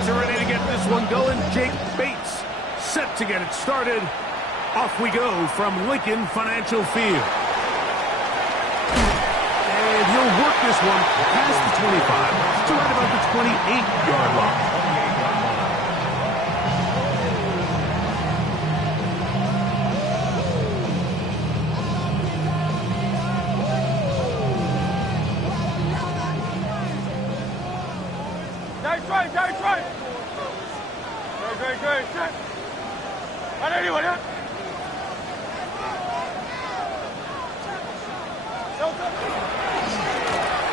Falcons are ready to get this one going. Jake Bates set to get it started. Off we go from Lincoln Financial Field. And he'll work this one past the 25 to right about the 28-yard line.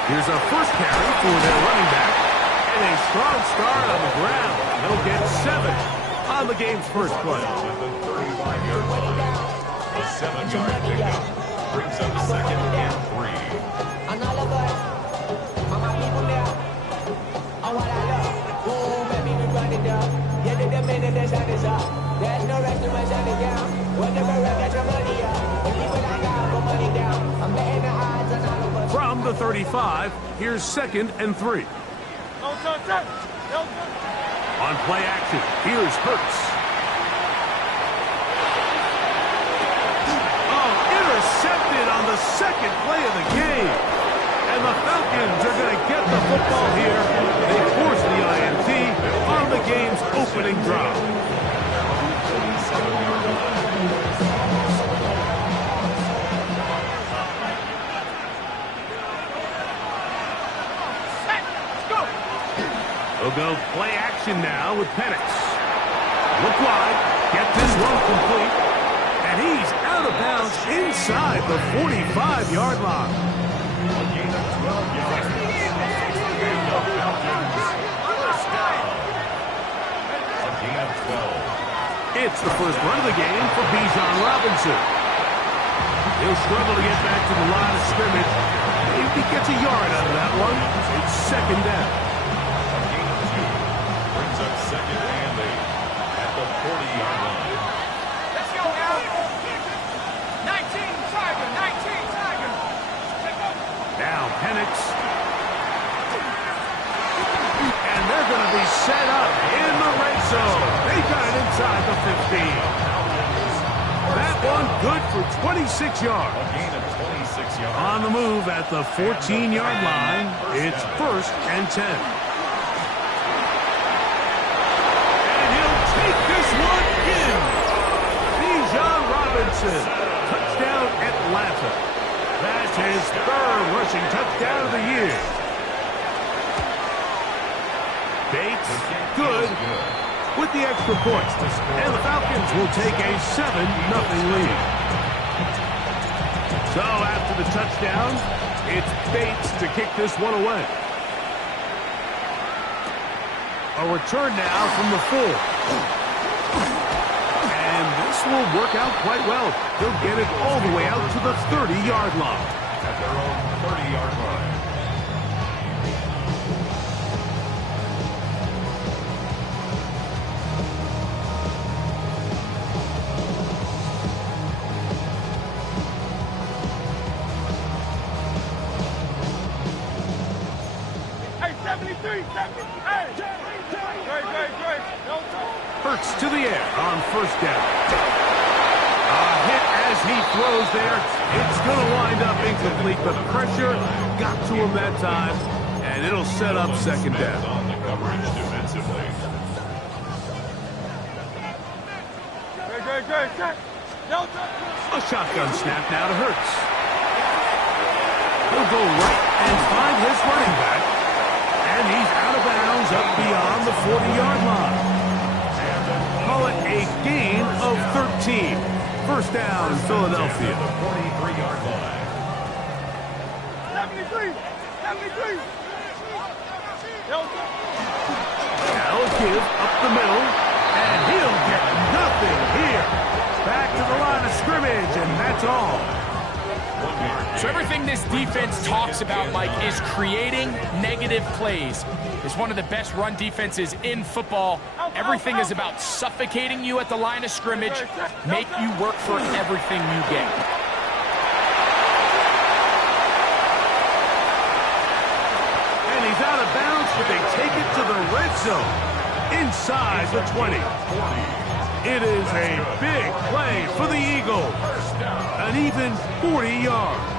Here's a first carry for their running back. And a strong start on the ground. He'll get 7 on the game's first play. The 35-yard line. A 7-yard pickup brings up 2nd and 3. There's no rest to my shining down. Whenever I get your money up, believe what I got, put money down. I'm betting the odds on all of us. From the 35, here's 2nd and 3. On play action, here's Hurts. Oh, intercepted on the second play of the game. And the Falcons are going to get the football here. They force the INT on the game's opening drive. We'll go play action now with Penix. Look wide, get this one complete, and he's out of bounds inside the 45-yard line. It's the first run of the game for Bijan Robinson. He'll struggle to get back to the line of scrimmage. If he gets a yard out of that one, it's 2nd down. Brings up 2nd and 8 at the 40-yard line. Let's go, Al. 19, Tiger, 19, Tiger. Now Penix. And they're going to be set up in the red zone. They got it inside the 15. That one good for 26 yards. A gain of 26 yards. On the move at the 14-yard line, it's 1st and 10. And he'll take this one in. Bijan Robinson, touchdown Atlanta. That's his 3rd rushing touchdown of the year. Bates, good with the extra point. And the Falcons will take a 7-0 lead. So after the touchdown, it's Bates to kick this one away. A return now from the 4. And this will work out quite well. They'll get it all the way out to the 30-yard line. At their own 30-yard line. Hurts to the air on 1st down. A hit as he throws there. It's going to wind up incomplete, but pressure got to him that time, and it'll set up 2nd down. On the coverage defensively. A shotgun snap now to Hurts. He'll go right and find his running back, and he's out of bounds up beyond the 40-yard line. Call it a gain of 13. 1st down, Philadelphia. The 43-yard line. 73. Now give up the middle, and he'll get nothing here. Back to the line of scrimmage, and that's all. So everything this defense talks about, Mike, is creating negative plays. It's one of the best run defenses in football. Everything is about suffocating you at the line of scrimmage, make you work for everything you get. And he's out of bounds, but they take it to the red zone. inside the 20. It is a big play for the Eagles. An even 40 yards.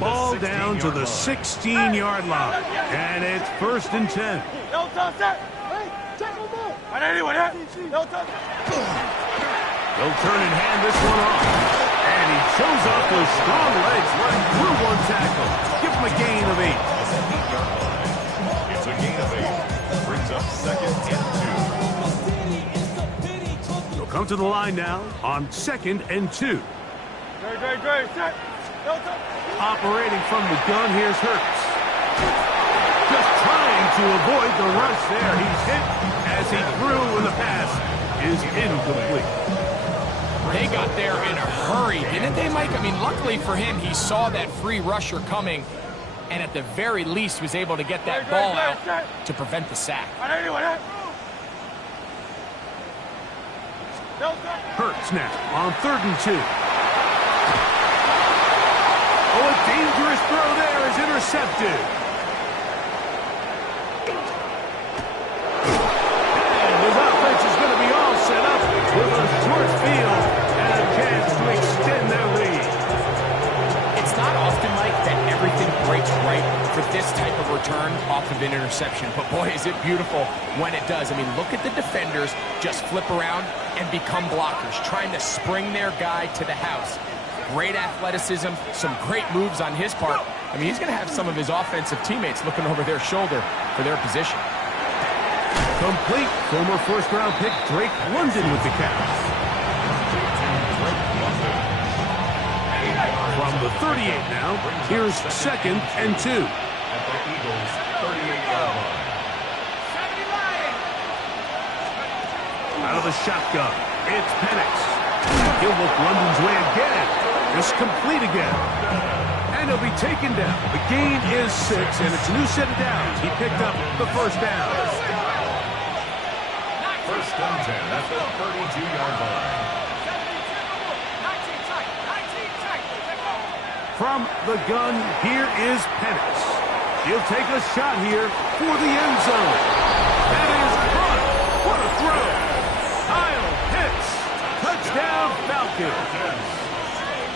Ball down to the 16-yard line. And it's 1st and 10. They'll turn and hand this one off. And he shows off those strong legs running through one tackle. Give him a gain of 8. It's a gain of 8. Brings up 2nd and 2. They'll come to the line now on 2nd and 2. Operating from the gun, here's Hurts. Just trying to avoid the rush there. He's hit as he threw, and the pass is incomplete. They got there in a hurry, didn't they, Mike? I mean, luckily for him, he saw that free rusher coming, and at the very least was able to get that ball out to prevent the sack. Hurts now on 3rd and 2. Oh, a dangerous throw there is intercepted. And his offense is going to be all set up with a short field and a chance to extend their lead. It's not often, Mike, that everything breaks right for this type of return off of an interception. But, boy, is it beautiful when it does. I mean, look at the defenders just flip around and become blockers, trying to spring their guy to the house. Great athleticism, some great moves on his part. I mean, he's going to have some of his offensive teammates looking over their shoulder for their position. Complete. Former first-round pick Drake London with the catch. From the 38 now, here's 2nd and 2. At the Eagles' 38-yard line. Out of the shotgun, it's Penix. He'll look London's way again. Just complete again. And he'll be taken down. The gain is 6, and it's a new set of downs. He picked up the 1st down. 1st and 10 at the 32-yard line. From the gun, here is Penix. He'll take a shot here for the end zone. That is caught. What a throw. Kyle Pitts. Touchdown Falcons.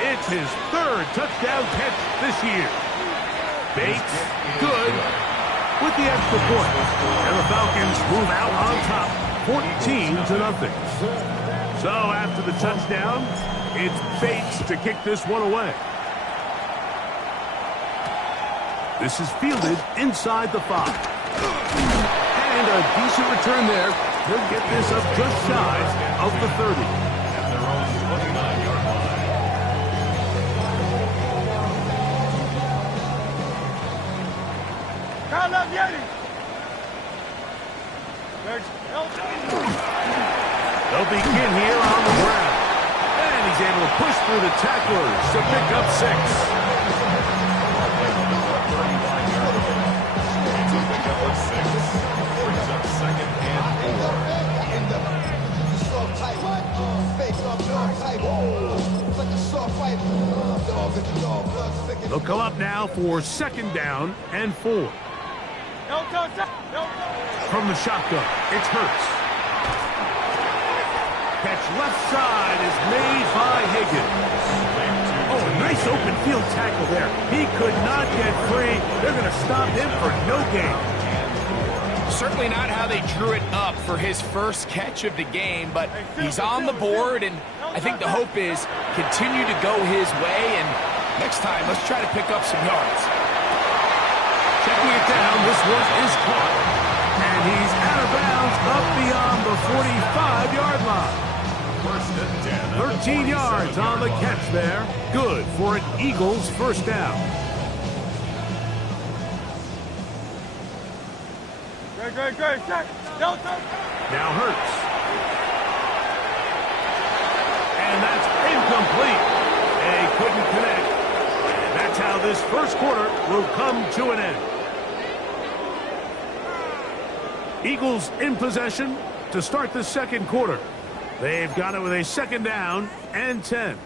It's his 3rd touchdown catch this year. Bates, good, with the extra point. And the Falcons move out on top, 14-0. So after the touchdown, it's Bates to kick this one away. This is fielded inside the 5. And a decent return there. He'll get this up just shy of the 30. At their own 29-yard line. They'll begin here on the ground. And he's able to push through the tacklers to pick up 6. Brings up 2nd and 4. They'll come up now for 2nd down and 4. From the shotgun, it's Hurts. Catch left side is made by Higgins. Oh, a nice open field tackle there. He could not get free. They're going to stop him for no gain. Certainly not how they drew it up for his first catch of the game, but he's on the board, and I think the hope is continue to go his way, and next time, let's try to pick up some yards. Checking it down, this one is caught. And he's out of bounds up beyond the 45-yard line. 13 yards on the catch there. Good for an Eagles 1st down. Now Hurts. And that's incomplete. They couldn't connect. And that's how this 1st quarter will come to an end. Eagles in possession to start the 2nd quarter. They've got it with a 2nd down and 10.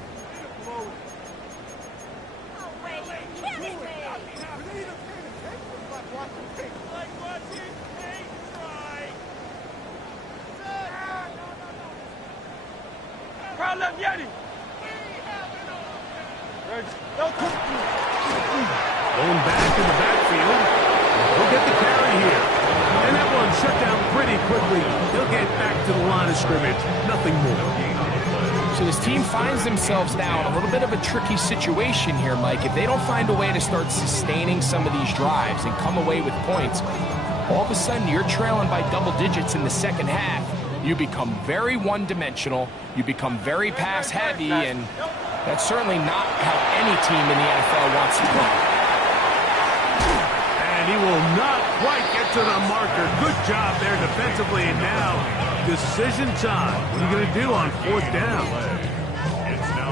Going back in the backfield. He'll get the carry here. And that one shut down pretty quickly. He'll get back to the line of scrimmage. Nothing more. So this team finds themselves now in a little bit of a tricky situation here, Mike. If they don't find a way to start sustaining some of these drives and come away with points, all of a sudden you're trailing by double digits in the second half. You become very one-dimensional. You become very pass-heavy, and that's certainly not how any team in the NFL wants to play. And he will not quite get to the marker. Good job there defensively. And now, decision time. What are you going to do on fourth down?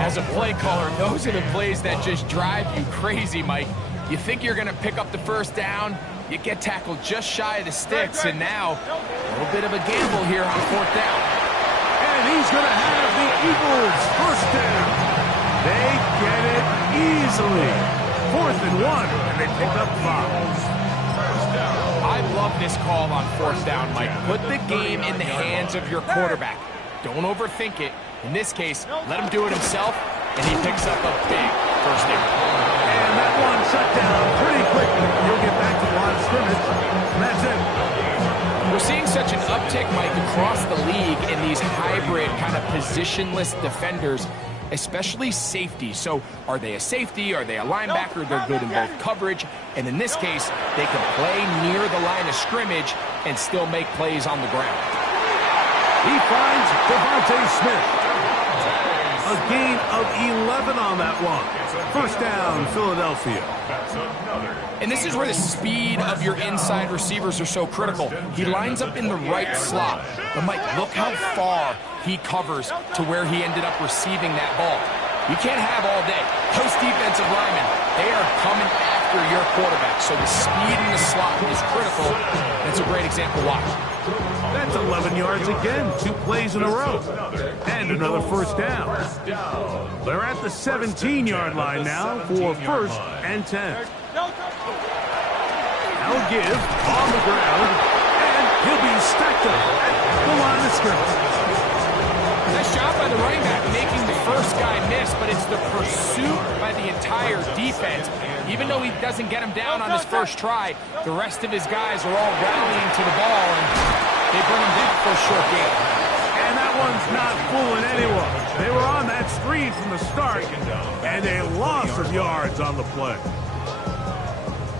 As a play caller, those are the plays that just drive you crazy, Mike. You think you're going to pick up the first down, you get tackled just shy of the sticks, and now a little bit of a gamble here on fourth down. And he's going to have the Eagles first down. They get it easily. 4th and 1, and they pick up 5. I love this call on fourth down, Mike. Put the game in the hands of your quarterback. Don't overthink it. In this case, let him do it himself, and he picks up a big first down. And that one shut down pretty quickly. He'll get back to the line of scrimmage, and that's it. We're seeing such an uptick, Mike, across the league in these hybrid kind of positionless defenders, especially safety. So are they a safety? Are they a linebacker? They're good in both coverage. And in this case, they can play near the line of scrimmage and still make plays on the ground. He finds Devontae Smith. A gain of 11 on that one. First down, Philadelphia. And this is where the speed of your inside receivers are so critical. He lines up in the right slot. But Mike, look how far he covers to where he ended up receiving that ball. You can't have all day. Those defensive linemen, they are coming after your quarterback. So the speed in the slot is critical. That's a great example. Watch. That's 11 yards again. 2 plays in a row. And another first down. They're at the 17-yard line now for 1st and 10. Now give on the ground, and he'll be stacked up at the line of scrimmage. Nice job by the running back making the first guy miss, but it's the pursuit by the entire defense. Even though he doesn't get him down on his first try, the rest of his guys are all rallying to the ball, and they bring him down for a short game. And that one's not fooling anyone. They were on that screen from the start, and a loss of yards on the play.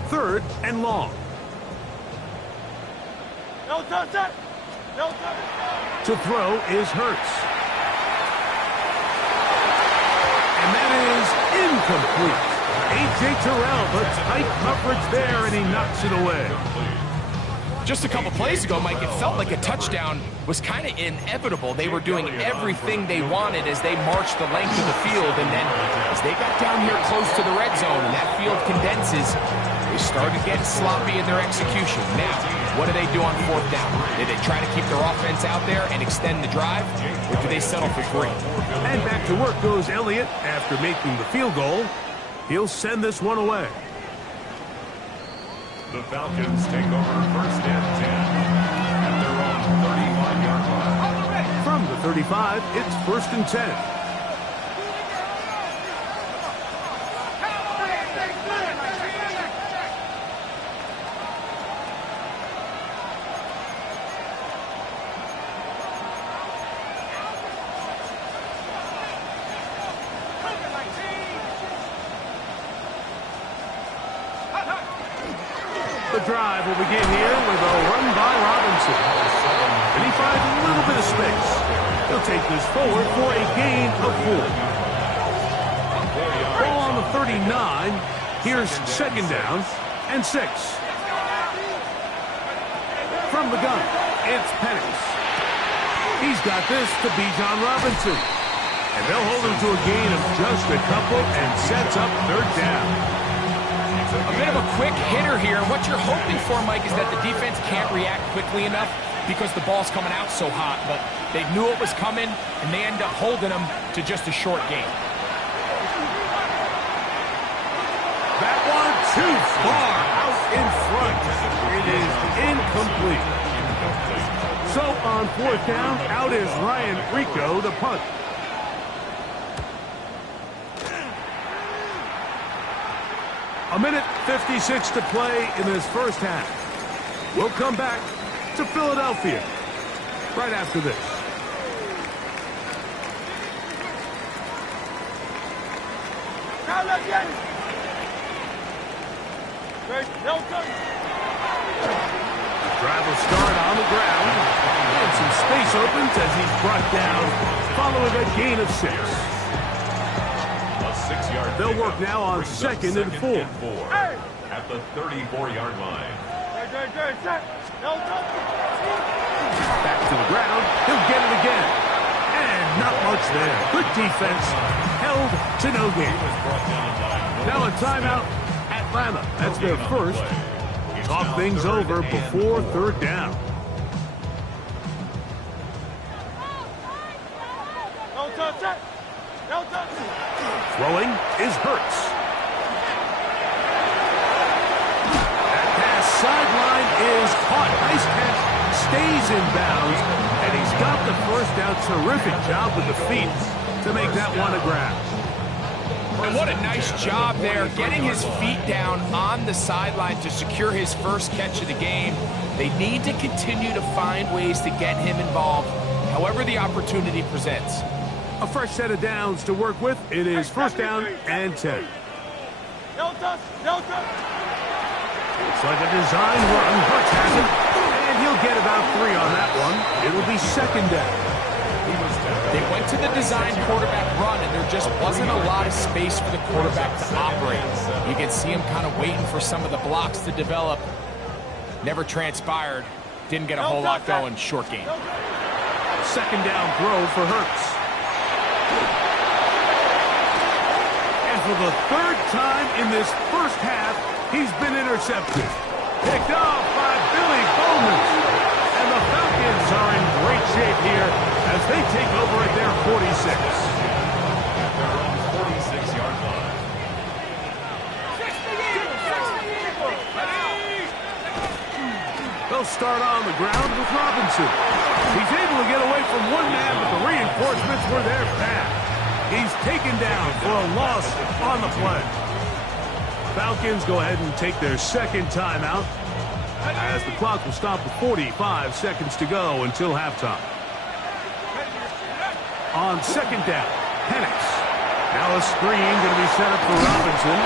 3rd and long. To throw is Hurts. And that is incomplete. A.J. Terrell, but tight coverage there, and he knocks it away. Just a couple plays ago, Mike, it felt like a touchdown was kind of inevitable. They were doing everything they wanted as they marched the length of the field, and then as they got down here close to the red zone and that field condenses, they started getting sloppy in their execution. Now, what do they do on fourth down? Do they try to keep their offense out there and extend the drive, or do they settle for 3? And back to work goes Elliott after making the field goal. He'll send this one away. The Falcons take over 1st and 10 at their own 35-yard line. From the 35, it's 1st and 10. The drive will begin here with a run by Robinson. And he finds a little bit of space. He'll take this forward for a gain of 4. Ball on the 39. Here's 2nd down and 6. From the gun, it's Penix. He's got this to Bijan Robinson. And they'll hold him to a gain of just a couple and sets up 3rd down. A bit of a quick hitter here. What you're hoping for, Mike, is that the defense can't react quickly enough because the ball's coming out so hot. But they knew it was coming, and they end up holding them to just a short game. That one too far out in front. It is incomplete. So on 4th down, out is Ryan Rico, the punt. A minute 56 to play in this first half. We'll come back to Philadelphia right after this. Drive will start on the ground. And some space opens as he's brought down following a gain of 6. A 6-yard They'll work now on brings up 2nd and 4. At the 34-yard line. Back to the ground. He'll get it again. And not much there. Good defense. Held to no gain. Now a timeout. Atlanta. That's their first. Talk things over before 3rd down. Throwing is Hurts. That pass sideline is caught. Nice catch. Stays in bounds. And he's got the first down. Terrific job with the feet to make that one a grab. And what a nice job there, getting his feet down on the sideline to secure his first catch of the game. They need to continue to find ways to get him involved, however the opportunity presents. A fresh set of downs to work with. It is 1st down and 10. Looks like a design run. Hurts has it, and he'll get about 3 on that one. It'll be 2nd down. They went to the design quarterback run, and there just wasn't a lot of space for the quarterback to operate. You can see him kind of waiting for some of the blocks to develop. Never transpired. Didn't get a whole lot going. Short game. 2nd down throw for Hurts. And for the 3rd time in this first half, he's been intercepted. Picked off by Billy Bowman. And the Falcons are in great shape here as they take over at their 46. At their own 46-yard line. They'll start on the ground with Robinson. He's able to get away from one man, but the reinforcements were there fast. He's taken down for a loss on the play. Falcons go ahead and take their 2nd timeout as the clock will stop with 45 seconds to go until halftime. On 2nd down, Penix. Now a screen going to be set up for Robinson.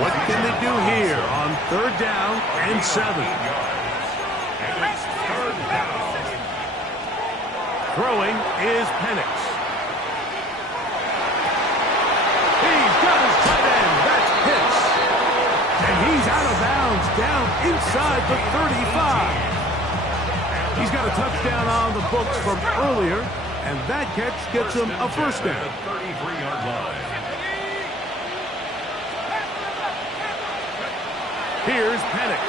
What can they do here on 3rd down and 7? Throwing is Penix. He's got his tight end. That's Pitts. And he's out of bounds down inside the 35. He's got a touchdown on the books from earlier, and that catch gets him a 1st down. 33-yard line. Here's Penix.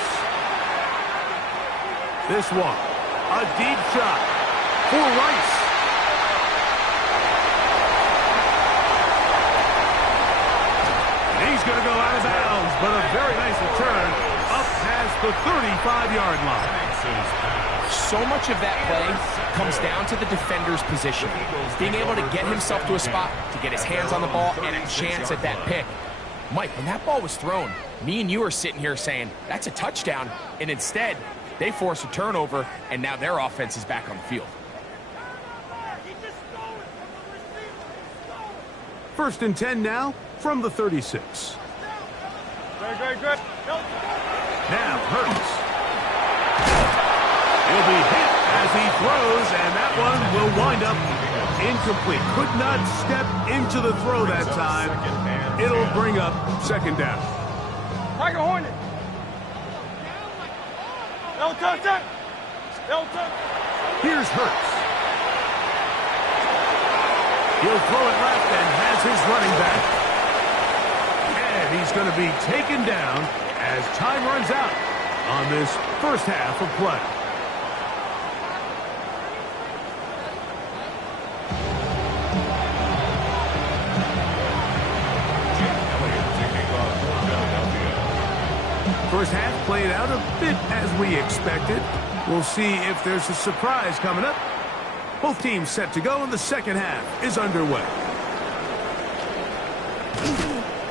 This one, a deep shot for Rice. And he's going to go out of bounds, but a very nice return up past the 35-yard line. So much of that play comes down to the defender's position. Being able to get himself to a spot, to get his hands on the ball, and a chance at that pick. Mike, when that ball was thrown, me and you are sitting here saying, that's a touchdown. And instead, they force a turnover, and now their offense is back on the field. 1st and 10 now from the 36. Now Hurts. He'll be hit as he throws, and that one will wind up incomplete. Could not step into the throw that time. It'll bring up 2nd down. Tiger Hornet. Here's Hurts. He'll throw it left and has his running back. And he's going to be taken down as time runs out on this first half of play. First half played out a bit as we expected. We'll see if there's a surprise coming up. Both teams set to go, and the second half is underway.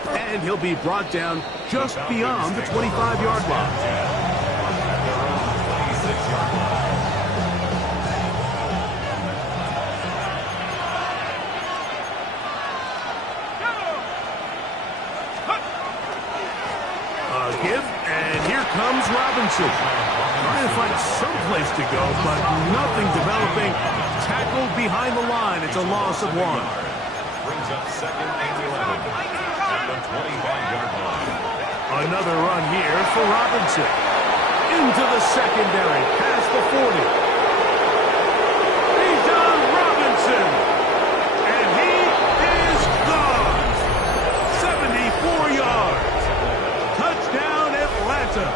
And he'll be brought down just beyond the 25-yard line. At their own 26-yard line. Give, and here comes Robinson. Trying to find some place to go, but nothing developing. Tackled behind the line. It's a loss of 1. Brings up 2nd and 11 at the 25-yard line. Another run here for Robinson. Into the secondary, past the 40. Bijan Robinson. And he is gone. 74 yards. Touchdown, Atlanta.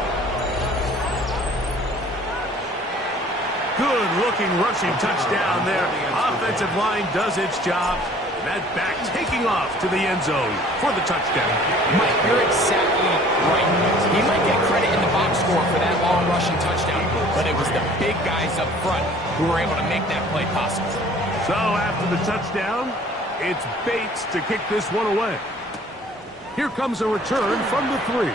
Good-looking rushing touchdown there. Offensive line does its job. That back taking off to the end zone for the touchdown. Mike, you're exactly right. He might get credit in the box score for that long rushing touchdown, but it was the big guys up front who were able to make that play possible. So after the touchdown, it's Bates to kick this one away. Here comes a return from the 3.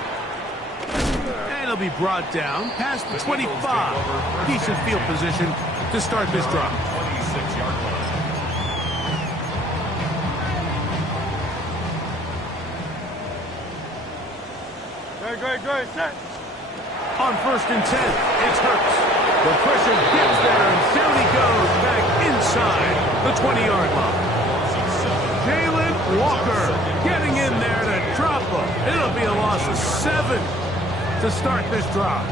And he'll be brought down past the 25. Decent field position to start this drive. 26-yard line. Great, set. On 1st and 10, it's Hurts. The pressure gets there, and down he goes back inside the 20-yard line. Jalen Walker getting in there to drop him. It'll be a loss of 7 to start this drive.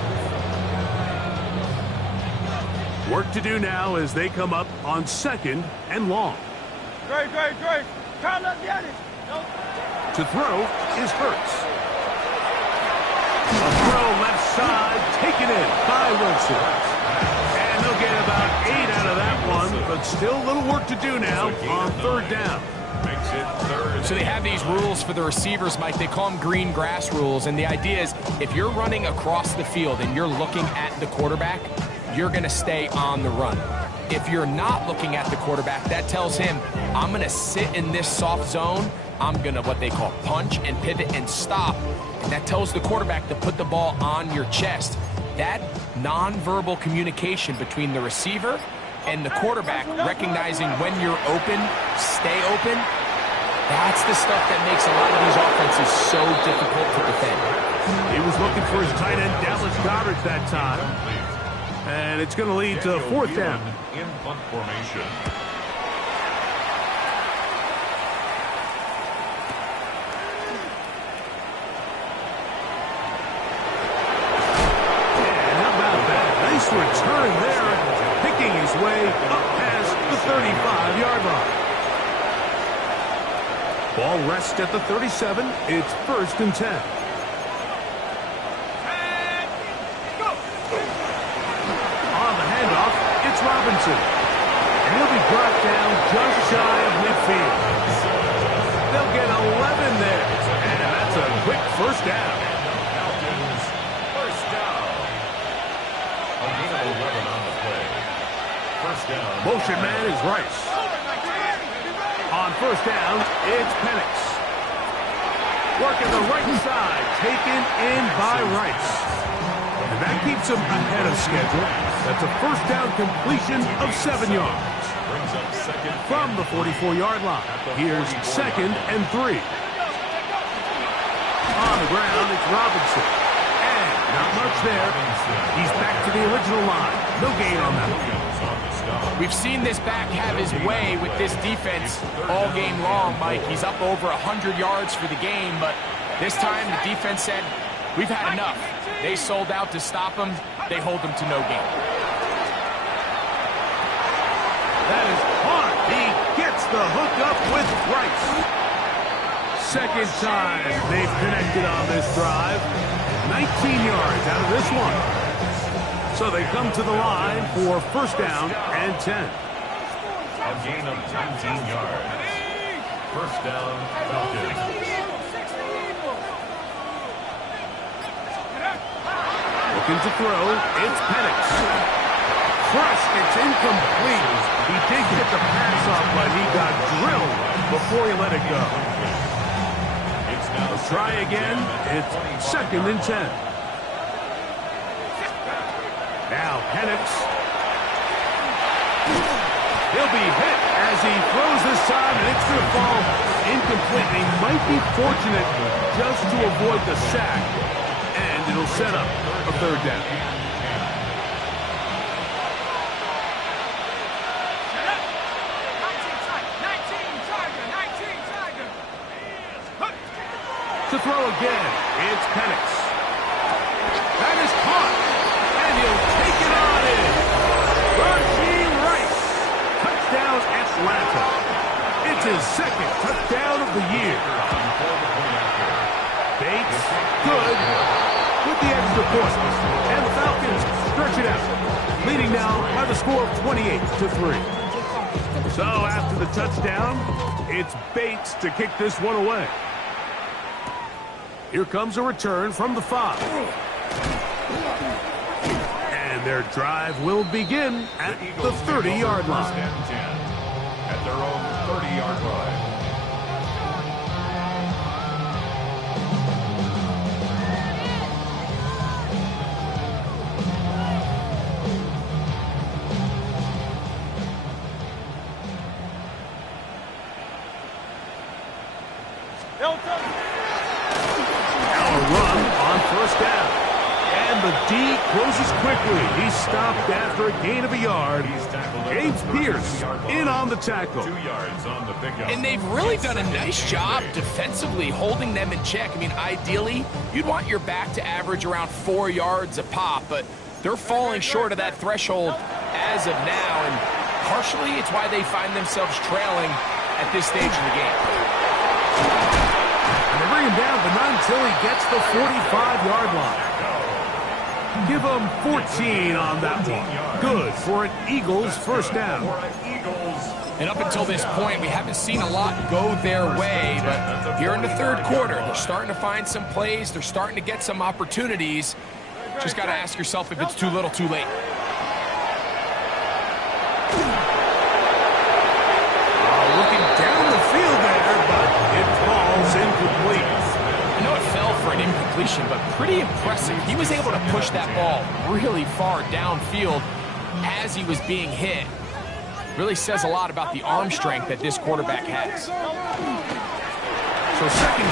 Work to do now as they come up on 2nd and long. Great. Count up the others. To throw is Hurts. A throw left side, taken in by Wilson. And they'll get about 8 out of that one, but still a little work to do now on 3rd down. Makes it 3rd. So they have these rules for the receivers, Mike. They call them green grass rules, and the idea is if you're running across the field and you're looking at the quarterback, you're going to stay on the run. If you're not looking at the quarterback, that tells him, I'm going to sit in this soft zone. I'm going to what they call punch and pivot and stop. And that tells the quarterback to put the ball on your chest. That nonverbal communication between the receiver and the quarterback, recognizing when you're open, stay open, that's the stuff that makes a lot of these offenses so difficult to defend. He was looking for his tight end, Dallas Goddard, that time. And it's going to lead to 4th down. In punt formation. Return there, picking his way up past the 35-yard line. Ball rests at the 37. It's 1st and 10. On the handoff, it's Robinson. And he'll be brought down just shy of midfield. They'll get 11 there. And that's a quick 1st down. Falcons, 1st down. A gain of 11 on the play. 1st down. Motion man is Rice. On 1st down, it's Penix. Working the right side, taken in by Rice. And that keeps him ahead of schedule. That's a 1st down completion of 7 yards. Brings up 2nd From the 44-yard line, here's 2nd and 3. On the ground, it's Robinson. And not much there. He's back to the original line. No gain on that one. We've seen this back have his way with this defense all game long, Mike. He's up over 100 yards for the game, but this time the defense said, we've had enough. They sold out to stop him. They hold him to no gain. That is hard. He gets the hook up with Rice. 2nd time they've connected on this drive. 19 yards out of this one. So they come to the line for 1st down and 10. A gain of 19 yards. 1st down, Falcons. Looking to throw, it's Penix. Crushed, it's incomplete. He did get the pass off, but he got drilled before he let it go. try again. It's 2nd and 10. Now Penix. He'll be hit as he throws this time, and it's going to fall incomplete. He might be fortunate just to avoid the sack, and it'll set up a 3rd down. To throw again, it's Penix. That is caught, and he'll take it on in. Rashee Rice, touchdown Atlanta. It's his 2nd touchdown of the year. Bates, good, with the extra point. And the Falcons stretch it out, leading now by the score of 28-3. So after the touchdown, it's Bates to kick this one away. Here comes a return from the 5. And their drive will begin at the 30-yard line. At their own 30-yard line. Run on 1st down. And the D closes quickly. He's stopped after a gain of a yard. James Pierce in on the tackle. 2 yards on the pickup. And they've really done a nice job defensively holding them in check. I mean, ideally, you'd want your back to average around 4 yards a pop, but they're falling short of that threshold as of now, and partially it's why they find themselves trailing at this stage of the game. And they bring him down, but not until he gets the 45-yard line. Give him 14 on that one. Good for an Eagles 1st down. And up until this point, we haven't seen a lot go their way, but here in the 3rd quarter, they're starting to find some plays. They're starting to get some opportunities. Just got to ask yourself if it's too little, too late. Looking down the field there, but it falls incomplete. I know it fell for an incompletion, but pretty impressive. He was able to push that ball really far downfield as he was being hit. Really says a lot about the arm strength that this quarterback has. So 2nd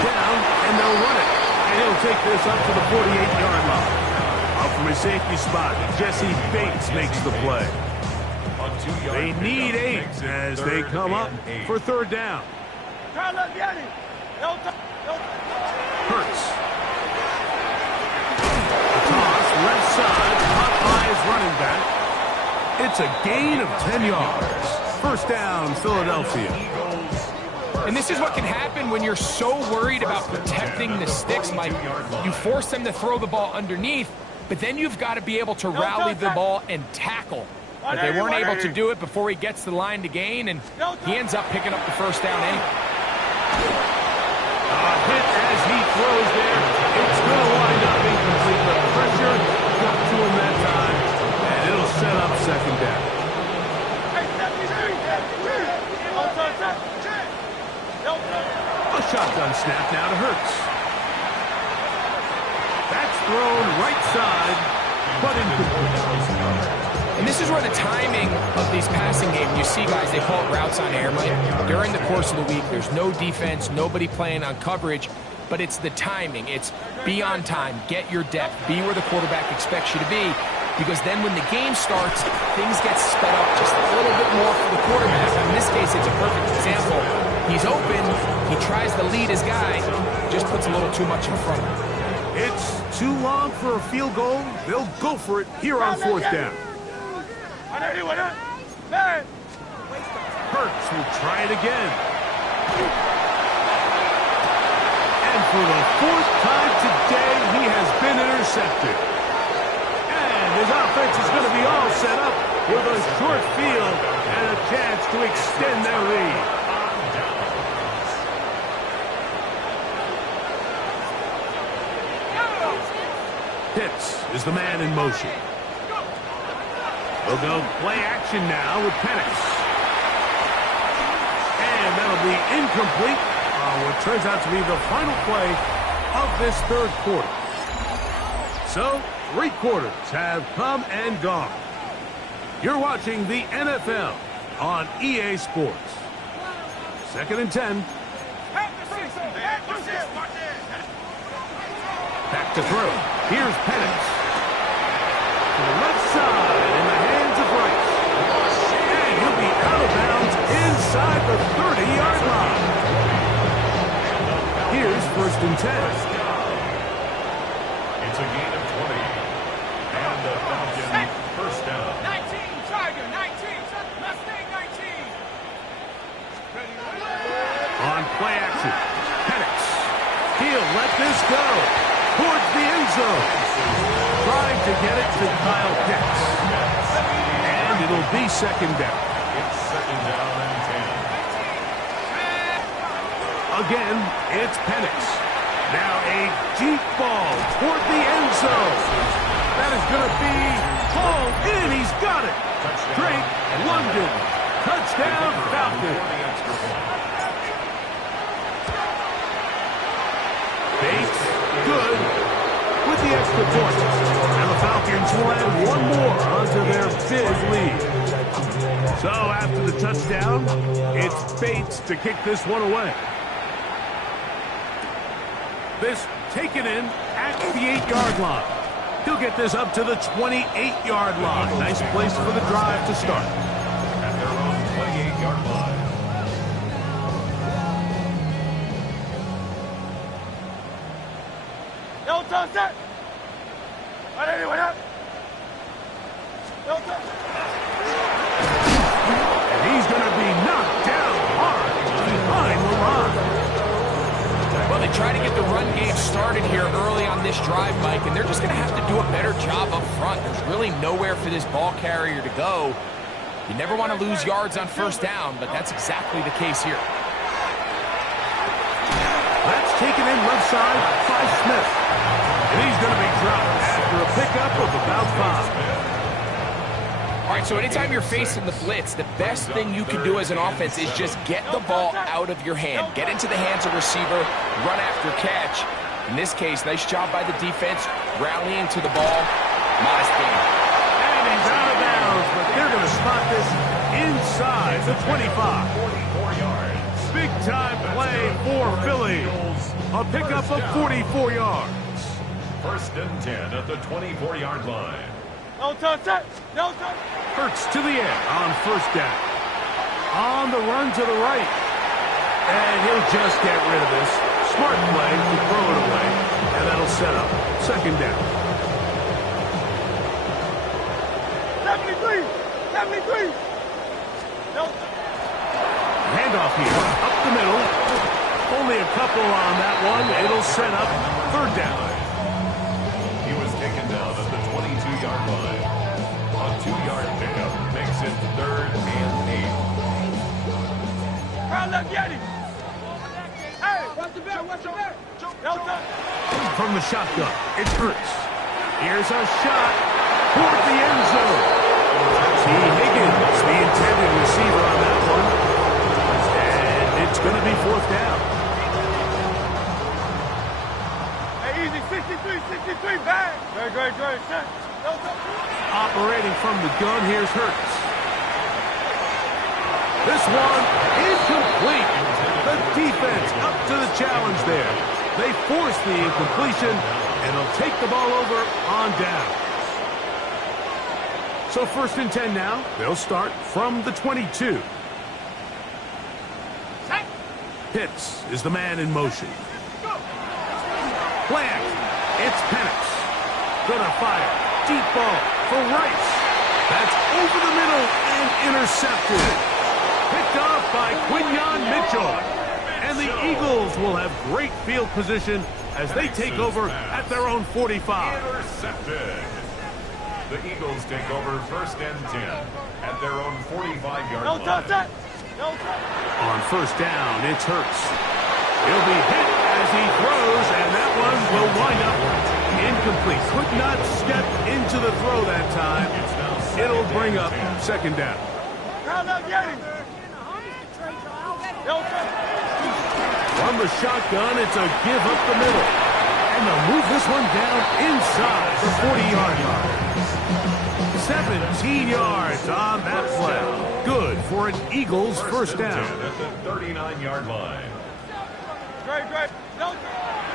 down, and they'll run it. And he'll take this up to the 48-yard line. Up from his safety spot, Jesse Bates makes the play. They need 8 as they come up for 3rd down. Hurts. A toss, left side, caught by his running back. It's a gain of 10 yards. 1st down, Philadelphia. And this is what can happen when you're so worried about protecting the sticks, Mike. You force them to throw the ball underneath, but then you've got to be able to rally the ball and tackle. But they weren't able to do it before he gets to the line to gain, and he ends up picking up the 1st down anyway. Hit as he throws there. It's going to wind up incomplete. The pressure got to him that time, and it'll set up 2nd down. A shotgun snap now to Hurts. That's thrown right side, but incomplete. And this is where the timing of these passing games, you see guys, they call it routes on air, Mike. During the course of the week, there's no defense, nobody playing on coverage, but it's the timing. It's be on time, get your depth, be where the quarterback expects you to be, because then when the game starts, things get sped up just a little bit more for the quarterback. In this case, it's a perfect example. He's open, he tries to lead his guy, just puts a little too much in front of him. It's too long for a field goal. They'll go for it here on 4th down. Hurts will try it again. And for the 4th time today, he has been intercepted. And his offense is going to be all set up with a short field and a chance to extend their lead. Pitts is the man in motion. They'll go play action now with Penix. And that'll be incomplete on what turns out to be the final play of this third quarter. So, 3 quarters have come and gone. You're watching the NFL on EA Sports. 2nd and 10. Back to throw. Here's Penix. To the left side in the hands of Rice. And he'll be out of bounds inside the 30-yard line. Here's 1st and 10. It's a gain of 20. And the Falcons first down. 19, Tiger, 19, Mustang 19. On play action, Penix. He'll let this go towards the end zone. Trying to get it to Kyle Pitts. And it'll be 2nd down. It's 2nd down and 10. Again, it's Penix. Now a deep ball toward the end zone. That is going to be hauled in. He's got it. Drake London. Touchdown, Falcons. Bates, good with the extra point. And the Falcons will add one more onto their big lead. So after the touchdown, it's Bates to kick this one away. This taken in at the 8-yard line. He'll get this up to the 28-yard line. Nice place for the drive to start. At their own 28-yard line. Yo, touch that. Right, anyway, up. Yo, touch. And he's going to be knocked down hard behind the line. Well, they try to get the run game started here early on this drive, Mike, and they're just going to have to do a better job up front. There's really nowhere for this ball carrier to go. You never want to lose yards on 1st down, but that's exactly the case here. That's taken in left side by Smith. And he's going to be dropped after a pickup of about 5. All right, so anytime you're facing the blitz, the best thing you can do as an offense is just get the ball out of your hand. Get into the hands of receiver, run after catch. In this case, nice job by the defense, rallying to the ball. Modest gain. And he's out of bounds, but they're going to spot this inside the 25. 44 yards. Big-time play for Philly. A pickup of 44 yards. 1st and 10 at the 24-yard line. No touch that. No touch. Hurts to the air on 1st down. On the run to the right. And he'll just get rid of this. Smart play to throw it away. And that'll set up 2nd down. 73. 73. No. Handoff here. Up the middle. Only a couple on that one. It'll set up 3rd down. He was taken down at the 22-yard line. A 2-yard pickup makes it 3rd and 8. Crown left Yeti. Hey, watch the back, watch the back. No touch. From the shotgun, it's Hurts. Here's a shot toward the end zone. T. Higgins, the intended receiver on that one. And it's going to be 4th down. Hey, easy, 63, bang. Great, set. No touch. Operating from the gun, here's Hurts. This one is complete. The defense up to the challenge there. They force the incompletion, and they'll take the ball over on down. So 1st and 10 now. They'll start from the 22. Pitts is the man in motion. Play action. It's Penix. Gonna fire. Deep ball for Rice. That's over the middle and intercepted. Picked off by Quinyon Mitchell. And the Eagles will have great field position as they take over at their own 45. Intercepted. The Eagles take over 1st and 10 at their own 45-yard line. No touch that. No touch. On 1st down, it's Hurts. He'll be hit as he throws, and that one will wind up incomplete. Could not step into the throw that time. It'll bring up 2nd down. Crown left Yeti. No touch. From the shotgun, it's a give up the middle. And they'll move this one down inside the 40-yard line. 17 yards on that play. Good for an Eagles first down. At the 39-yard line. Great.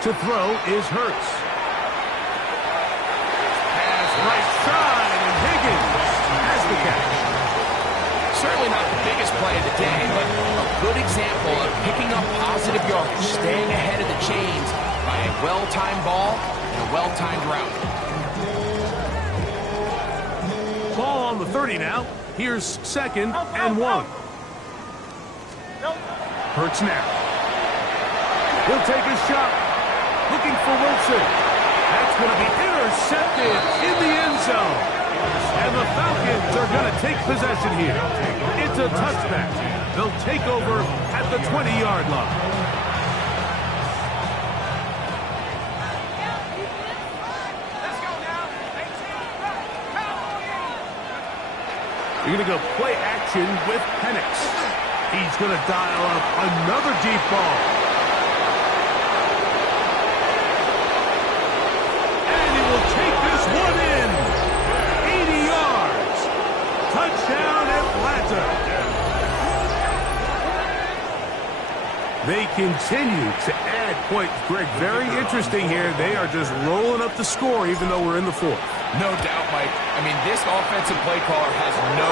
To throw is Hurts. Pass right side, and Higgins has the catch. Certainly not the biggest play of the day, but a good example of picking up positive yardage, staying ahead of the chains by a well-timed ball and a well-timed route. Ball on the 30 now. Here's 2nd and 1. Hurts now. He'll take a shot. Looking for Wilson. That's going to be intercepted in the end zone. And the Falcons are going to take possession here. It's a touchback. They'll take over at the 20-yard line. You're going to go play action with Penix. He's going to dial up another deep ball. And he will take this one in. 80 yards. Touchdown Atlanta. They continue to add points. Greg, very interesting here. They are just rolling up the score even though we're in the 4th. No doubt, Mike. I mean, this offensive play caller has no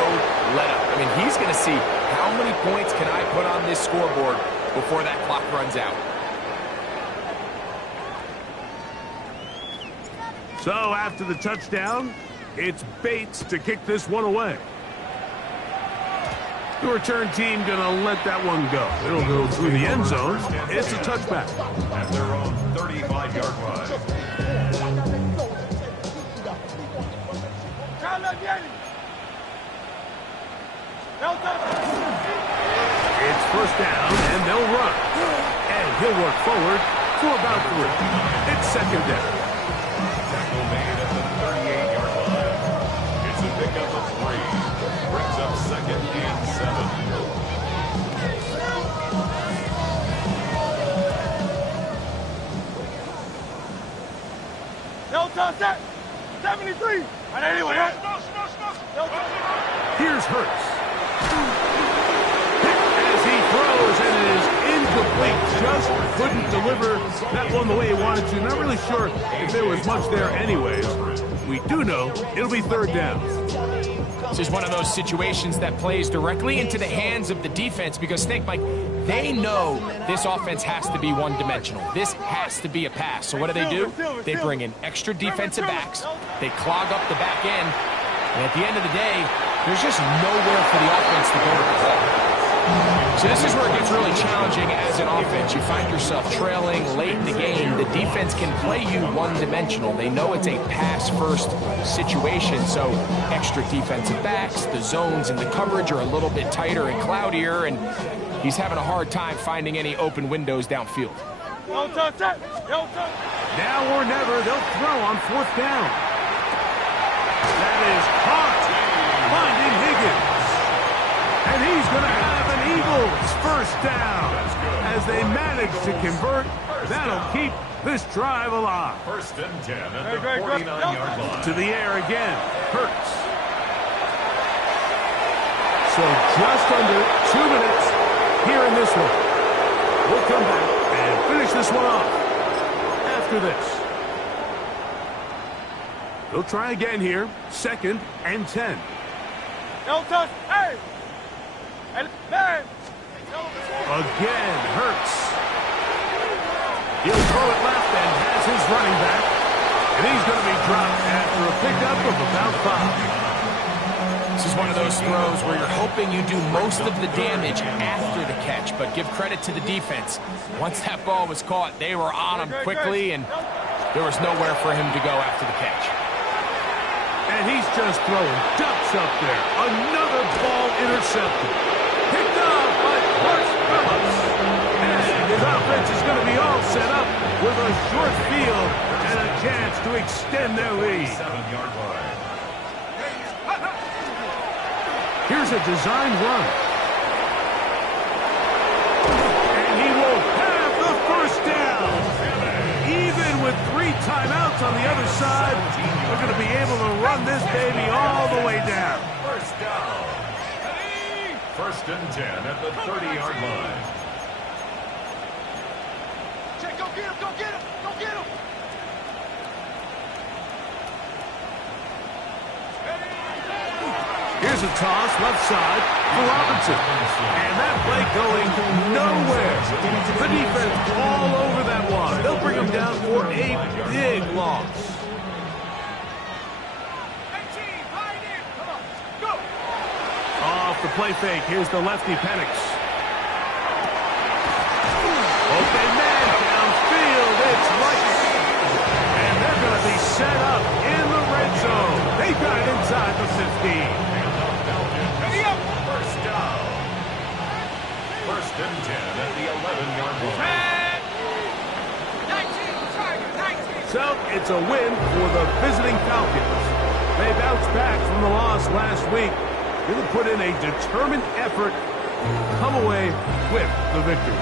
let-up. I mean, he's going to see how many points can I put on this scoreboard before that clock runs out. So after the touchdown, it's Bates to kick this one away. The return team going to let that one go. It'll go through the end zone. It's a touchback. At their own 35-yard line. It's first down, and they'll run. And he'll work forward to about 3. It's 2nd down. Tackle made at the 38-yard line. It's a pickup of 3. Brings up 2nd and 7. No touch, 73. Here's Hurts. As he throws, and it is incomplete. Just couldn't deliver that one the way he wanted to. Not really sure if there was much there anyways. We do know it'll be 3rd down. This is one of those situations that plays directly into the hands of the defense because, think, Mike, they know this offense has to be one-dimensional. This has to be a pass. So what do? They bring in extra defensive backs. They clog up the back end. And at the end of the day, there's just nowhere for the offense to go to the ball. So this is where it gets really challenging as an offense. You find yourself trailing late in the game. The defense can play you one-dimensional. They know it's a pass-first situation, so extra defensive backs, the zones and the coverage are a little bit tighter and cloudier, and he's having a hard time finding any open windows downfield. Now or never, they'll throw on 4th down. That is caught, finding Higgins. And he's going to have an Eagles first down. As they manage to convert, that'll keep this drive alive. 1st and 10 at the 49-yard line. To the air again, Hurts. So just under 2 minutes here in this one. We'll come back and finish this one off after this. They'll try again here, 2nd and 10. No touch, hey! Again, Hurts. He'll throw it left and has his running back. And he's going to be dropped after a pickup of about 5. This is one of those throws where you're hoping you do most of the damage after the catch, but give credit to the defense. Once that ball was caught, they were on him quickly, and there was nowhere for him to go after the catch. And he's just throwing ducks up there. Another ball intercepted. Picked up by Clark Phillips. And his offense is going to be all set up with a short field and a chance to extend their lead. 7-yard line. Here's a design run. And he will have the first down. Even with 3 timeouts on the other side. They're going to be able to run this baby all the way down. First down. First and 10 at the 30-yard line. Check, go get him, go get him, go get him. Here's a toss left side for Robinson. And that play going nowhere. The defense all over that one. They'll bring him down for a big loss. Off the play fake, here's the lefty Penix. Open man downfield, it's right. And they're going to be set up in the red zone. They got it inside the 15. First down. First and 10 at the 11-yard line. So it's a win for the visiting Falcons. They bounced back from the loss last week. Going to put in a determined effort, come away with the victory.